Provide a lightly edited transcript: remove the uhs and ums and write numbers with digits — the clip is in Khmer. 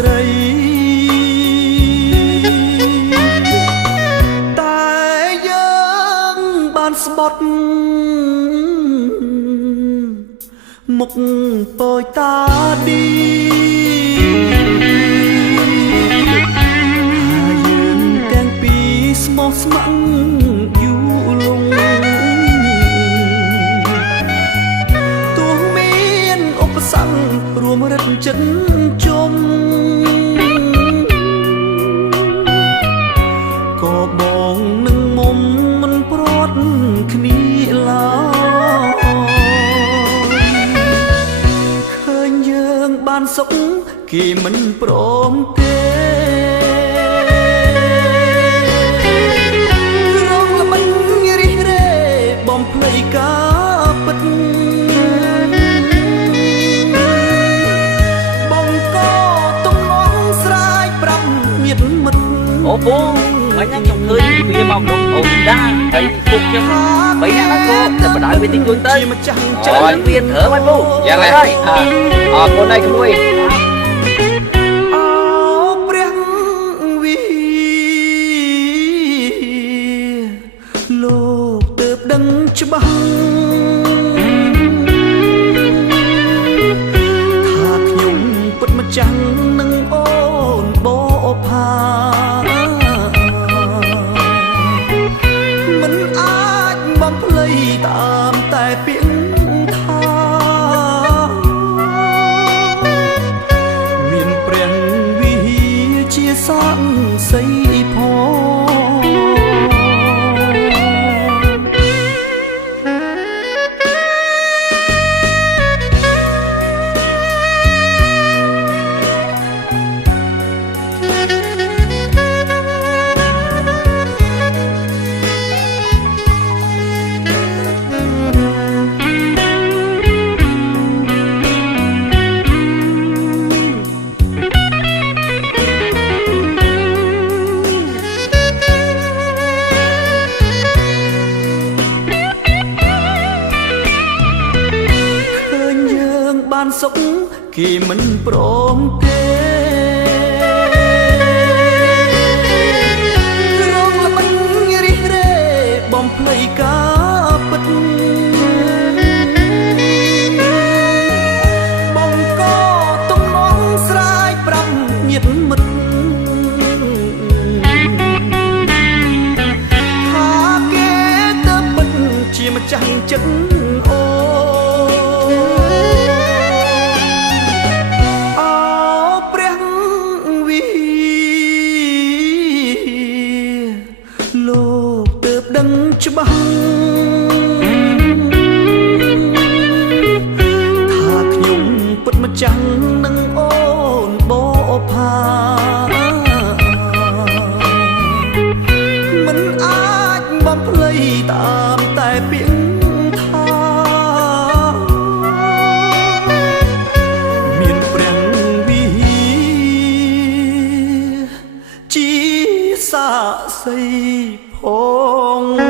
ស្រីតែយើងបានស្បត់មុខពយតាឌីយើងទាំងពីរស្មោះស្ម័គ្រយូរលងទោះមានឧបសគ្គរួមរិទ្ធចិត្តជុំក៏បងនឹងមុំមិនព្រាត់គ្នាឡើយឃើញយើងបានសុខគេមិនព្រមទេរងល្បិចរិះរេបំភ្លៃការពិតបងក៏ទំនងស្រាយប្រាប់ញាតិមិត្តអូពូអញខ្ញុំឃើញវាមកក្នុងអូនដាហើយពុកខ្ញុំបីនាក់ណាក៏តែបដៅវាទីជួយទៅម្ចាស់ច្រើនវាធ្វើហើយពូយ៉ាងហើយអរគុណហើយក្មួយព្រះវិលោកទើបដឹងច្បាស់ថាខ្ញុំពិតម្ចាស់នឹងអូនបផាមិនអាចបំភ្លៃតាមតែពាក្យថាមានព្រះវិហារជាសង្ស័យផងបានសុខគេមិនព្រមទេរងល្បិចរិះរេបំភ្លៃការពិតបងក៏ទំនងស្រាយប្រាប់ញាតិមិត្តថាគេទៅពិតជាម្ចាស់ចិត្តអូច្បាស់ថាខ្ញុំពិតម្ចាស់នឹងអូនបផាមិនអាចបំភ្លៃតាមតែពាក្យថាមានព្រះវិហារជាសាក្សីផង